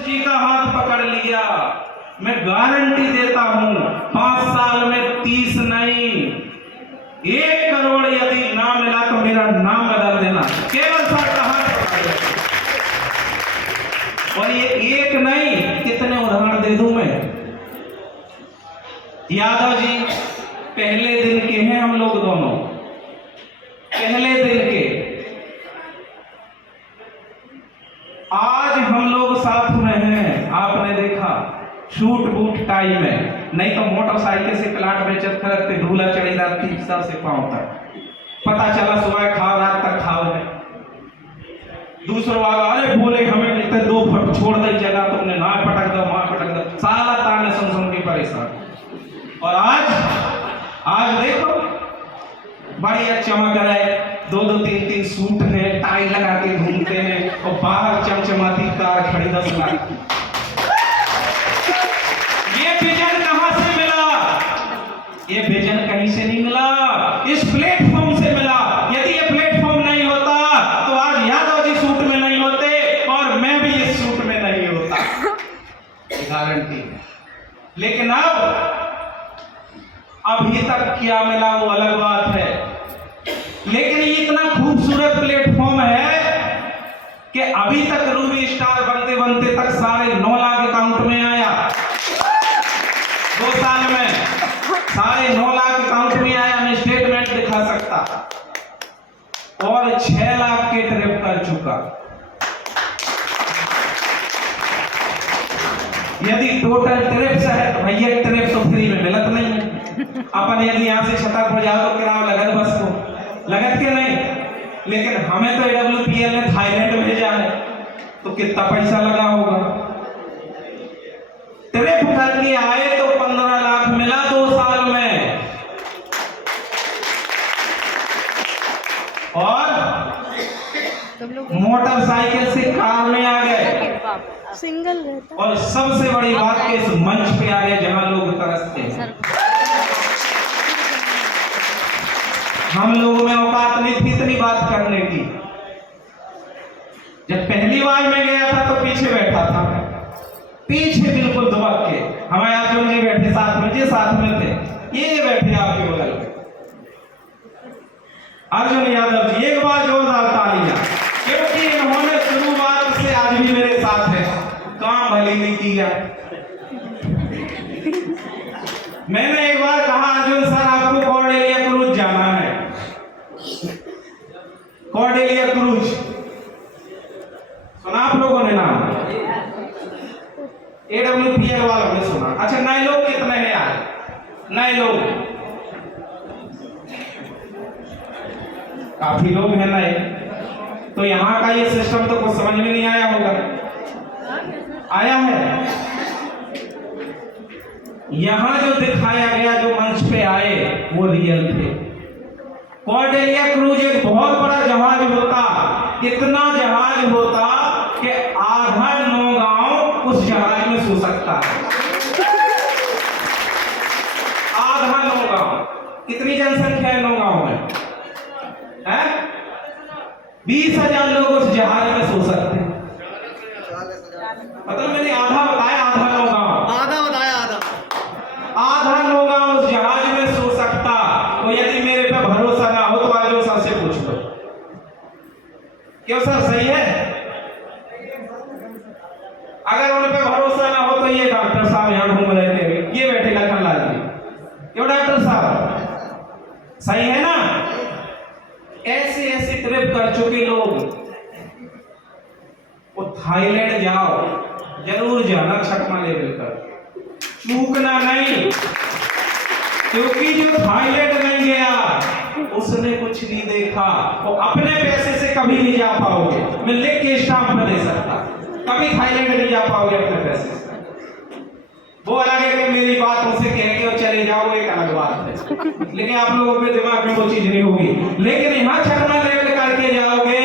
जी का हाथ पकड़ लिया, मैं गारंटी देता हूं 5 साल में 30 नहीं 1 करोड़ यदि ना मिला तो मेरा नाम बदल देना। केवल सर का हाथ पकड़ लिया। और ये एक नहीं, कितने उदाहरण दे दूं मैं। यादव जी पहले दिन के हैं, हम लोग दोनों पहले दिन के। आज हम लोग साथ में हैं, आपने देखा शूट बूट टाइम में, नहीं तो मोटरसाइकिल से प्लाट बेचत करते ढूला चढ़ी जाती सर से पांव तक। पता चला सुबह खाओ रात तक खाओ है। दूसरों आगे अरे बोले हमें नहीं तो 2 फट छोड़ दे जगह तुमने ना पटक दो मां पटक दो, साला ताने सुन सुन के परेशान। और आज देखो बढ़िया चमक रहे, 2-2 3-3 सूट है, टाई लगा के घूमते हैं और बाहर चमचमाती कार खड़ी 10 लाख। ये विजन कहां से मिला? ये विजन कहीं से नहीं मिला, इस प्लेटफॉर्म से मिला। यदि ये प्लेटफॉर्म नहीं होता तो आज यादव जी सूट में नहीं होते और मैं भी इस सूट में नहीं होता, गारंटी है। लेकिन अभी तक क्या मिला वो अलग बात है, लेकिन ये इतना खूबसूरत प्लेटफॉर्म है कि अभी तक रूबी स्टार बनते बनते तक 9.5 लाख अकाउंट में आया। 2 साल में 9.5 लाख अकाउंट में आया, मैं स्टेटमेंट दिखा सकता। और 6 लाख के ट्रिप कर चुका। यदि टोटल ट्रिप्स है तो भैया ट्रिप तो फ्री में मिलत नहीं है। अपन यदि यहाँ से छतरपुर जाओ तो किराया लगत बस को लगत के नहीं, लेकिन हमें तो AWPL ने थाईलैंड भेजा है तो कितना पैसा लगा होगा। ट्रिप करके आए तो 15 लाख मिला 2 साल में। और मोटरसाइकिल से कार में आ गए, सिंगल रहता। और सबसे बड़ी बात कि इस मंच पे आ गए जहां लोग तरसते हैं। हम लोगों में औकात नहीं थी इतनी बात करने की। जब पहली बार मैं गया था तो पीछे बैठा था, पीछे बिल्कुल दुबक के। हमारे अर्जुन जी बैठे साथ में, जी साथ में थे, ये बैठे आपके बगल में अर्जुन यादव जी। एक बार जोरदार तालियां, क्योंकि इन्होंने शुरुआत से आज भी मेरे साथ है, काम भले नहीं किया। मैंने एक बार कहा अर्जुन सर आपको कॉर्डेलिया क्रूज जाना है, कॉर्डेलिया क्रूज सुना आप लोगों ने नाम? AWPL वालों ने सुना? अच्छा नए लोग कितने हैं यार? नए लोग काफी लोग हैं नए, तो यहाँ का ये सिस्टम तो कुछ समझ में नहीं आया होगा। आया है? यहाँ जो दिखाया गया, जो मंच पे आए वो रियल थे। कॉर्डेलिया क्रूज एक बहुत बड़ा जहाज होता, इतना जहाज होता कि आधा नौगांव उस जहाज में सो सकता है। आधा नौगांव। कितनी जनसंख्या है नौगांव में? 20,000 लोग उस जहाज में सो सकते हैं। मतलब मैंने आधा बताया, आधा नौगांव, आधा बताया, आधा नौगांव उस जहाज में सो सकता। तो यदि मेरे पे भरोसा ना हो तो आज सर से पूछ लो। क्यों सर सही है? अगर उन पे भरोसा ना हो तो ये डॉक्टर साहब यहाँ घूम रहे थे, ये बैठे लखनलाल जी। क्यों डॉक्टर साहब सही है ना? ऐसे ऐसे ट्रिप कर चुके लोग। वो थाईलैंड जाओ, जरूर जाना 6वां लेवल पर, चूकना नहीं। क्योंकि जो थाईलैंड नहीं गया उसने कुछ नहीं देखा, वो अपने पैसे से कभी नहीं जा पाओगे। मैं लिख के स्टाम्प में दे सकता, कभी थाईलैंड नहीं जा पाओगे अपने पैसे से। वो अलग है कि मेरी बात उनसे कह के और चले जाओ, एक अलग बात है, लेकिन आप लोगों के दिमाग में वो चीज नहीं होगी। लेकिन यहाँ 6वां लेवल करके जाओगे,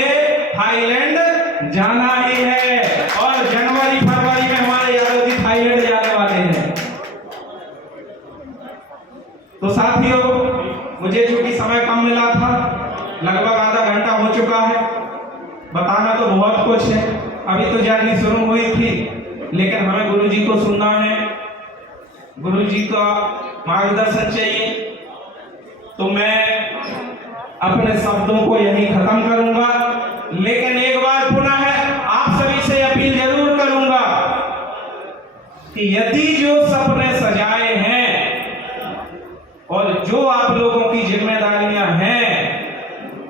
थाईलैंड जाना ही है। और जनवरी फरवरी में हमारे यादव जी थाईलैंड जाने वाले हैं। तो साथियों, मुझे चूंकि समय कम मिला था, लगभग आधा घंटा हो चुका है, बताना तो बहुत कुछ है। अभी तो जर्नी शुरू हुई थी, लेकिन हमें गुरु जी को सुनना है, गुरु जी का मार्गदर्शन चाहिए। तो मैं अपने शब्दों को यहीं खत्म करूंगा, लेकिन एक बार पुनः आप सभी से अपील जरूर करूंगा कि यदि जो सपने सजाए हैं और जो आप लोगों की जिम्मेदारियां हैं,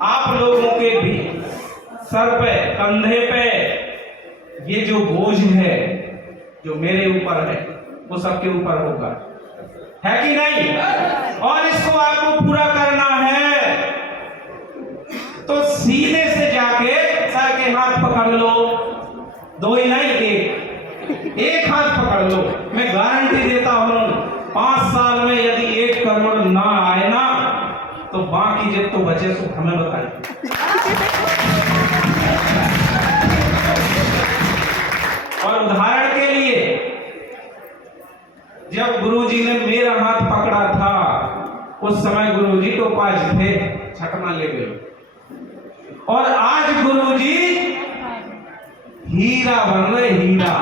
आप लोगों के भी सर पे, कंधे पे ये जो बोझ है जो मेरे ऊपर है वो सबके ऊपर होगा, है कि नहीं? और इसको आपको पूरा करना है तो सीधे से जाके सर के हाथ पकड़ लो, दो ही नहीं, एक हाथ पकड़ लो। मैं गारंटी देता हूं 5 साल में यदि 1 करोड़ ना आए ना तो बाकी जब तो बचे तो हमें बताइए। और उदाहरण के लिए जब गुरुजी ने मेरा हाथ पकड़ा था उस समय गुरुजी तो पास थे, छठमा ले गए, और आज गुरुजी हीरा बन रहे, हीरा।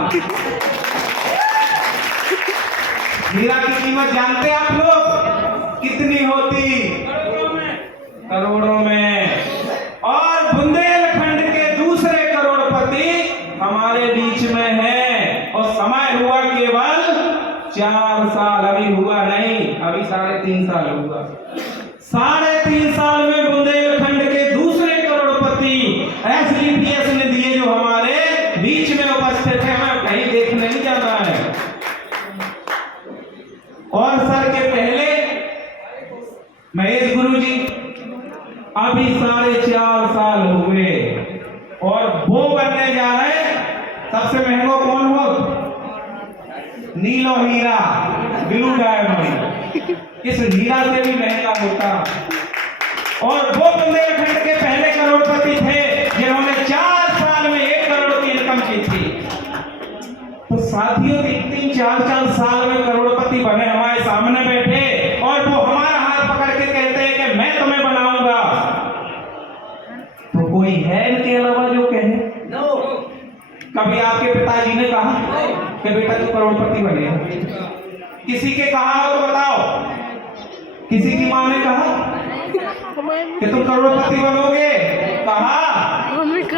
हीरा की कीमत जानते आप लोग कितनी होती? करोड़ों में। और बुंदेलखंड के दूसरे करोड़पति हमारे बीच में है, और समय हुआ केवल 4 साल, अभी हुआ नहीं, अभी 3.5 साल हुआ। 3.5 साल में बुंदेलखंड के दूसरे करोड़पति SDPS ने दिए जो हमारे बीच में उपस्थित है, हमें कहीं देखने नहीं जाना है। और सर के पहले महेश गुरु जी अभी 4.5 साल हुए और वो बनने जा रहे सबसे महंगा कौन हो? नीलो हीरा, ब्लू डायमंड, इस हीरा से भी महंगा होता। और वो बुंदेलखंड के पहले करोड़पति थे जिन्होंने 4 साल में 1 करोड़ की इनकम की थी। तो साथियों 3-4 साल में करोड़पति बने हमारे सामने बैठे और वो हमारा हाथ पकड़ के कहते हैं कि मैं तुम्हें बनाऊंगा। तो कोई है इनके अलावा जो कहे? कभी आपके पिताजी ने कहा कि बेटा तू करोड़पति बने? किसी के कहा हो तो बताओ? किसी की माँ ने कहा कि तुम करोड़पति बनोगे? कहा?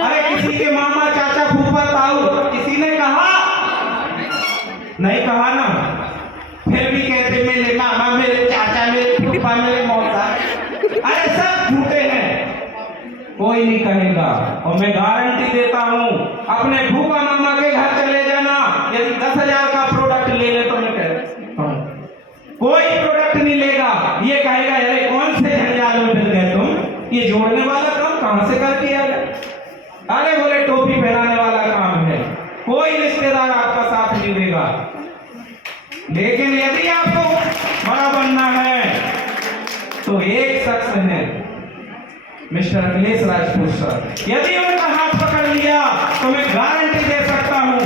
अरे किसी के मामा, चाचा, फूफा, ताऊ किसी ने कहा? नहीं कहा ना। फिर भी कहते मेरे मामा, मेरे चाचा, मेरे फूफा, मेरे मौसा, अरे सब झूठे हैं, कोई नहीं कहेगा। और मैं गारंटी देता हूं अपने फूफा मामा के घर चले जाना, यदि 10,000 का प्रोडक्ट ले ले तो मैं कहता हूं कोई प्रोडक्ट नहीं लेगा। ये कहेगा अरे कौन से जंजाल में फिर गए तुम, ये जोड़ने वाला काम कहां से कर किया गया? अरे बोले टोपी पहनाने वाला काम है, कोई रिश्तेदार आपका साथ नहीं देगा। लेकिन यदि आपको बड़ा बनना है तो एक शख्स है मिस्टर अखिलेश राजपूत सर, यदि उनका हाथ पकड़ लिया तो मैं गारंटी दे सकता हूं,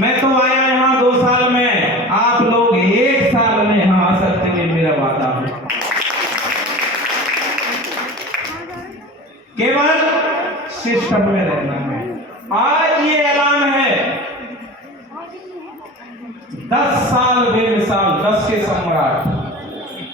मैं तो आया यहां 2 साल में, आप लोग 1 साल में यहां आ सकते हैं, मेरा वादा है। केवल सिस्टम में रहना है। आज ये ऐलान है 10 साल बेमिसाल, 10 के सम्राट